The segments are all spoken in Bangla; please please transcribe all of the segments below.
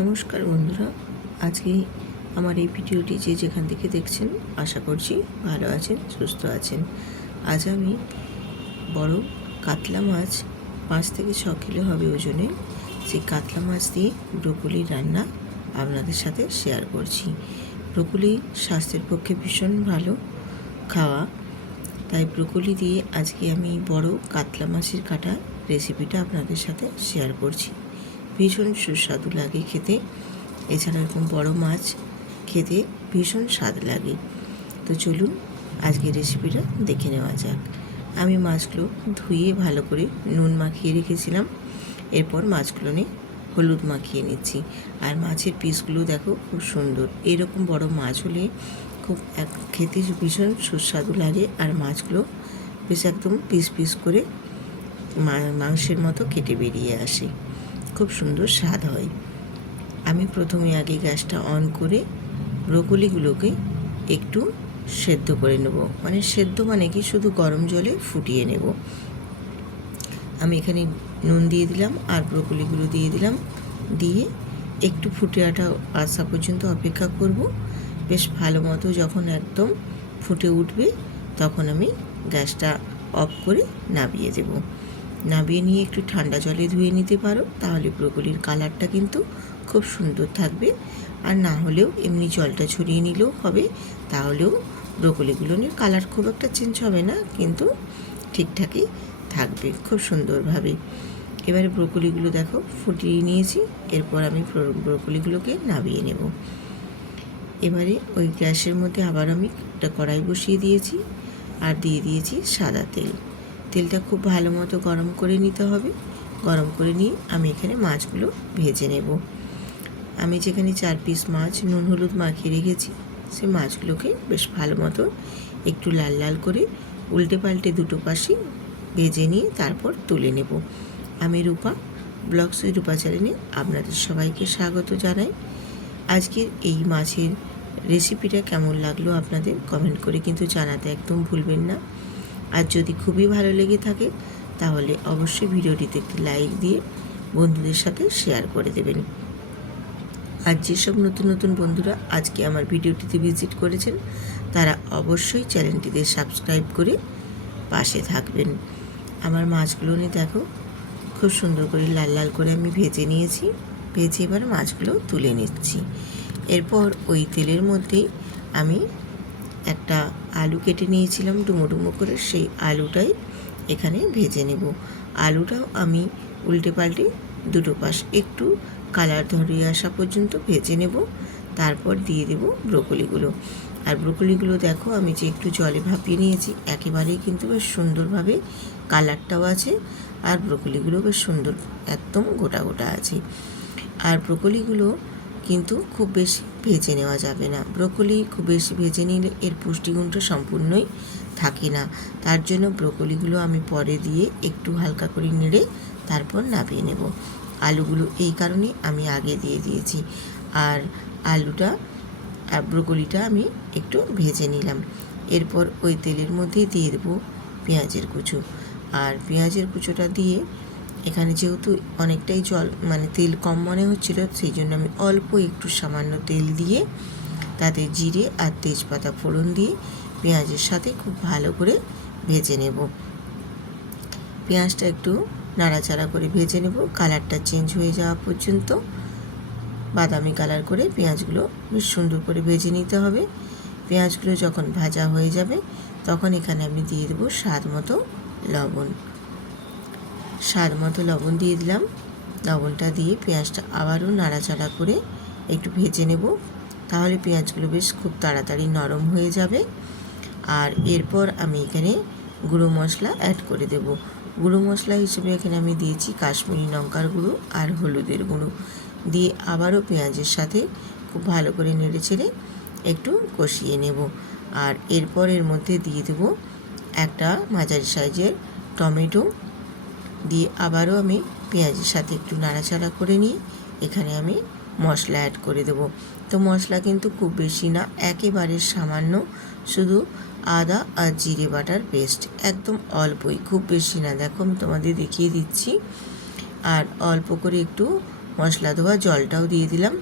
নমস্কার বন্ধুরা, আজকে আমার এই ভিডিওটি যে যেখান থেকে দেখছেন আশা করছি ভালো আছেন, সুস্থ আছেন। আজ আমি বড় কাতলা মাছ 5 থেকে 6 কিলো হবে ওজনে, সেই কাতলা মাছ দিয়ে ব্রোকলি রান্না আপনাদের সাথে শেয়ার করছি। ব্রোকলি স্বাস্থ্যের পক্ষে ভীষণ ভালো খাওয়া, তাই ব্রোকলি দিয়ে আজকে আমি বড় কাতলা মাছের কাটা রেসিপিটা আপনাদের সাথে শেয়ার করছি। ভীষণ সুস্বাদু লাগে খেতে, এছাড়া এরকম বড় মাছ খেতে ভীষণ স্বাদ লাগে। তো চলুন আজকে রেসিপিটা দেখে নেওয়া যাক। আমি মাছগুলো ধুয়ে ভালো করে নুন মাখিয়ে রেখেছিলাম, এরপর মাছগুলো নিয়ে হলুদ মাখিয়ে নিচ্ছি। আর মাছের পিসগুলো দেখো খুব সুন্দর, এরকম বড় মাছ হলে খুব খেতে ভীষণ সুস্বাদু লাগে। আর মাছগুলো বেশ একদম পিস পিস করে মাংসের মতো কেটে বেরিয়ে আসে, খুব সুন্দর স্বাদ হয়। আমি প্রথমে আগে গ্যাসটা অন করে ব্রোকলিগুলোকে একটু সেদ্ধ করে নেব, সেদ্ধ মানে কি শুধু গরম জলে ফুটিয়ে নেব। আমি এখানে নুন দিয়ে দিলাম আর ব্রোকলিগুলো দিয়ে দিলাম, দিয়ে একটু ফুটে আসা পর্যন্ত অপেক্ষা করব। বেশ ভালো মতো যখন একদম ফুটে উঠবে তখন আমি গ্যাসটা অফ করে নামিয়ে দেব। নামিয়ে নিয়ে একটু ঠান্ডা জলে ধুয়ে নিতে পারো, তাহলে ব্রোকলির কালারটা কিন্তু খুব সুন্দর থাকবে। আর না হলেও এমনি জলটা ছড়িয়ে নিলেও হবে, তাহলেও ব্রোকলিগুলোর কালার খুব একটা চেঞ্জ হবে না, কিন্তু ঠিকঠাকই থাকবে খুব সুন্দরভাবে। এবারে ব্রোকলিগুলো দেখো ফুটিয়ে নিয়েছি, এরপর আমি ব্রোকলিগুলোকে নামিয়ে নেব। এবারে ওই গ্যাসের মধ্যে আবার আমি একটা কড়াই বসিয়ে দিয়েছি আর দিয়ে দিয়েছি সাদা তেল। তেলটা খুব ভালো মতো গরম করে নিতে হবে। গরম করে নিয়ে আমি এখানে মাছগুলো ভেজে নেব। আমি যেখানে 4 পিস মাছ নুন হলুদ মাখিয়ে রেখেছি, সেই মাছগুলোকে বেশ ভালো মতো একটু লাল লাল করে উল্টে পাল্টে দুটো পাশে ভেজে নিয়ে তারপর তুলে নেব। আমি রূপা ব্লগস উইথ রূপা চ্যানেলে আপনাদের সবাইকে স্বাগত জানাই। আজকের এই মাছের রেসিপিটা কেমন লাগলো আপনাদের কমেন্ট করে কিন্তু জানাতে একদম ভুলবেন না। আর যদি খুবই ভালো লেগে থাকে তাহলে অবশ্যই ভিডিওটিতে একটি লাইক দিয়ে বন্ধুদের সাথে শেয়ার করে দেবেন। আর যেসব নতুন নতুন বন্ধুরা আজকে আমার ভিডিওটিতে ভিজিট করেছেন তারা অবশ্যই চ্যানেলটিতে সাবস্ক্রাইব করে পাশে থাকবেন। আমার মাছগুলো নিয়ে দেখো খুব সুন্দর করে লাল লাল করে আমি ভেজে নিয়েছি। ভেজে এবার মাছগুলো তুলে নিচ্ছি। এরপর ওই তেলের মধ্যেই আমি একটা আলু কেটে নিয়েছিলাম ডুমো ডুমো করে, সেই আলুটাই এখানে ভেজে নেব। আলুটাও আমি উল্টে পাল্টে দুটো পাশ একটু কালার ধরিয়ে আসা পর্যন্ত ভেজে নেব। তারপর দিয়ে দেব ব্রোকলিগুলো। আর ব্রোকলিগুলো দেখো আমি যে একটু জলে ভাপিয়ে নিয়েছি, একেবারেই কিন্তু বেশ সুন্দরভাবে কালারটাও আছে আর ব্রোকলিগুলো বেশ সুন্দর একদম গোটা গোটা আছে। আর ব্রোকলিগুলো কিন্তু খুব বেশি ভেজে নেওয়া যাবে না। ব্রোকলি খুব বেশি ভেজে নিলে এর পুষ্টিগুণটা সম্পূর্ণই থাকে না। তার জন্য ব্রোকলিগুলো আমি পরে দিয়ে একটু হালকা করে নেড়ে তারপর নামিয়ে নেব। আলুগুলো এই কারণে আমি আগে দিয়ে দিয়েছি। আর আলুটা আর ব্রোকলিটা আমি একটু ভেজে নিলাম। এরপর ওই তেলের মধ্যেই দিয়ে দেবো পেঁয়াজের কুচো। আর পেঁয়াজের কুচোটা দিয়ে এখানে যেহেতু অনেকটাই জল তেল কম মনে হচ্ছিল, সেই জন্য আমি অল্প একটু সামান্য তেল দিয়ে তাতে জিরে আর তেজপাতা ফোড়ন দিয়ে পেঁয়াজের সাথে খুব ভালো করে ভেজে নেব। পেঁয়াজটা একটু নাড়াচাড়া করে ভেজে নেব, কালারটা চেঞ্জ হয়ে যাওয়া পর্যন্ত বাদামি কালার করে পেঁয়াজগুলো বেশ সুন্দর করে ভেজে নিতে হবে। পেঁয়াজগুলো যখন ভাজা হয়ে যাবে তখন এখানে আমি দিয়ে দেবো স্বাদ মতো লবণ। স্বাদ মতো লবণ দিয়ে দিলাম। লবণটা দিয়ে পেঁয়াজটা আবারও নাড়াচাড়া করে একটু ভেজে নেব, তাহলে পেঁয়াজগুলো বেশ খুব তাড়াতাড়ি নরম হয়ে যাবে। আর এরপর আমি এখানে গুঁড়ো মশলা অ্যাড করে দেব। গুঁড়ো মশলা হিসেবে এখানে আমি দিয়েছি কাশ্মীরি লঙ্কার গুঁড়ো আর হলুদের গুঁড়ো দিয়ে আবারও পেঁয়াজের সাথে খুব ভালো করে নেড়ে ছেড়ে একটু কষিয়ে নেব। আর এরপর এর মধ্যে দিয়ে দেব একটা মাঝারি সাইজের টমেটো দিয়ে আবারও আমি পেঁয়াজের সাথে একটু নাড়াচাড়া করে নিয়ে এখানে আমি মশলা অ্যাড করে দেব। তো মশলা কিন্তু খুব বেশি না, একেবারে সামান্য, শুধু আদা আর জিরে বাটার পেস্ট, একদম অল্পই, খুব বেশি না। দেখো আমি তোমাদের দেখিয়ে দিচ্ছি। আর অল্প করে একটু মশলা ধোয়া জলটাও দিয়ে দিলাম।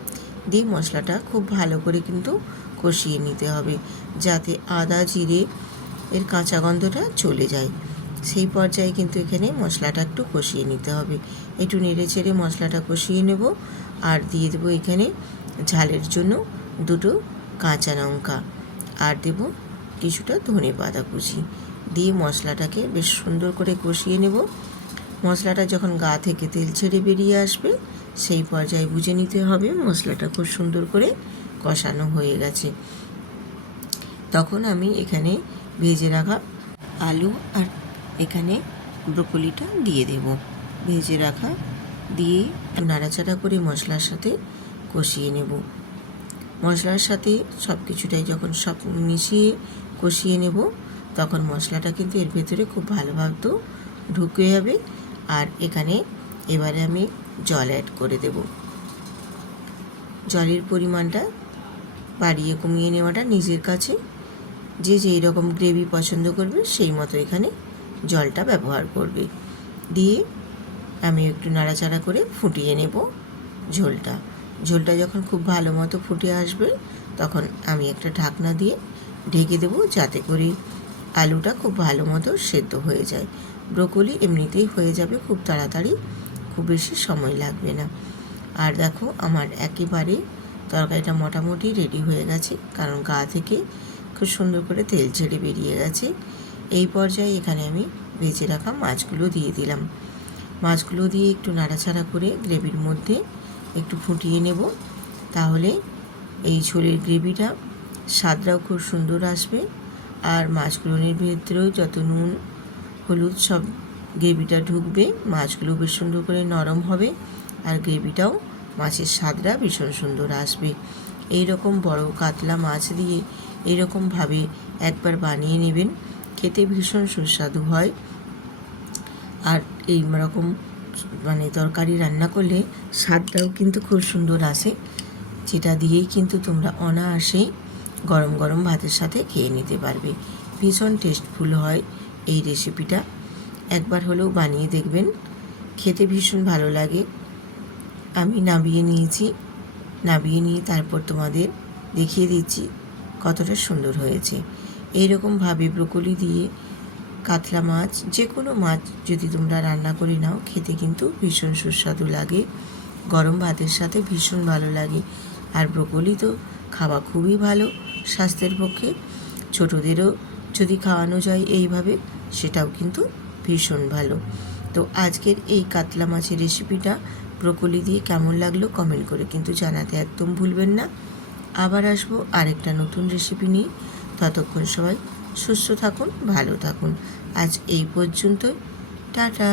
দিয়ে মশলাটা খুব ভালো করে কিন্তু কষিয়ে নিতে হবে, যাতে আদা জিরে এর কাঁচা গন্ধটা চলে যায়। সেই পর্যায়ে কিন্তু এখানে মশলাটা একটু কষিয়ে নিতে হবে। একটু নেড়ে চেড়ে মশলাটা কষিয়ে নেব। আর দিয়ে দেবো এখানে ঝালের জন্য 2টো কাঁচা লঙ্কা, আর দেব কিছুটা ধনেপাতা কুচি। দিয়ে মশলাটাকে বেশ সুন্দর করে কষিয়ে নেব। মশলাটা যখন গা থেকে তেল ছেড়ে বেরিয়ে আসবে, সেই পর্যায়ে বুঝে নিতে হবে মশলাটা খুব সুন্দর করে কষানো হয়ে গেছে। তখন আমি এখানে ভেজে রাখা আলু আর এখানে ব্রোকলিটা দিয়ে দেব। ভেজে রাখা দিয়ে নাড়াচাড়া করে মশলার সাথে কষিয়ে নেব। মশলার সাথে সব কিছুটাই যখন সব মিশিয়ে কষিয়ে নেব, তখন মশলাটা কিন্তু এর ভেতরে খুব ভালোভাবে ঢুকে যাবে। আর এখানে এবারে আমি জল অ্যাড করে দেব। জলের পরিমাণটা বাড়িয়ে কমিয়ে নেওয়াটা নিজের কাছে, যে যেই রকম গ্রেভি পছন্দ করবে সেই মতো এখানে জলটা ব্যবহার করবে। দিয়ে আমি একটু নাড়াচাড়া করে ফুটিয়ে নেব ঝোলটা। ঝোলটা যখন খুব ভালো মতো ফুটে আসবে, তখন আমি একটা ঢাকনা দিয়ে ঢেকে দেবো, যাতে করে আলুটা খুব ভালো মতো সেদ্ধ হয়ে যায়। ব্রোকলি এমনিতেই হয়ে যাবে খুব তাড়াতাড়ি, খুব বেশি সময় লাগবে না। আর দেখো আমার একেবারে তরকারিটা মোটামুটি রেডি হয়ে গেছে, কারণ গা থেকে খুব সুন্দর করে তেল ছেড়ে বেরিয়ে গেছে। এই পর্যায়ে এখানে আমি ভেজে রাখা মাছগুলো দিয়ে দিলাম। মাছগুলো দিয়ে একটু নাড়াচাড়া করে গ্রেভির মধ্যে একটু ফুটিয়ে নেব। তাহলে এই ঝোলের গ্রেভিটা স্বাদটাও খুব সুন্দর আসবে। আর মাছগুলোর ভেতরেও যত নুন হলুদ সব গ্রেভিটা ঢুকবে, মাছগুলো বেশ সুন্দর করে নরম হবে। আর গ্রেভিটাও মাছের স্বাদটা ভীষণ সুন্দর আসবে। এই রকম বড় কাতলা মাছ দিয়ে এরকমভাবে একবার বানিয়ে নেবেন, খেতে ভীষণ সুস্বাদু হয়। আর এই রকম তরকারি রান্না করলে স্বাদটাও কিন্তু খুব সুন্দর আসে, যেটা দিয়েই কিন্তু তোমরা অনায়াসেই গরম গরম ভাতের সাথে খেয়ে নিতে পারবে। ভীষণ টেস্টফুল হয় এই রেসিপিটা, একবার হলেও বানিয়ে দেখবেন, খেতে ভীষণ ভালো লাগে। আমি নামিয়ে নিয়ে তারপর তোমাদের দেখিয়ে দিচ্ছি কতটা সুন্দর হয়েছে। এইরকমভাবে ব্রোকলি দিয়ে কাতলা মাছ, যে কোনো মাছ যদি তোমরা রান্না করে নাও, খেতে কিন্তু ভীষণ সুস্বাদু লাগে, গরম ভাতের সাথে ভীষণ ভালো লাগে। আর ব্রোকলি তো খাওয়া খুবই ভালো স্বাস্থ্যের পক্ষে, ছোটদেরও যদি খাওয়ানো যায় এইভাবে, সেটাও কিন্তু ভীষণ ভালো। তো আজকের এই কাতলা মাছের রেসিপিটা ব্রোকলি দিয়ে কেমন লাগলো কমেন্ট করে কিন্তু জানাতে একদম ভুলবেন না। আবার আসবো আরেকটা নতুন রেসিপি নিয়ে। ততক্ষণ সবাই সুস্থ থাকুন, ভালো থাকুন। আজ এই পর্যন্তই, টাটা।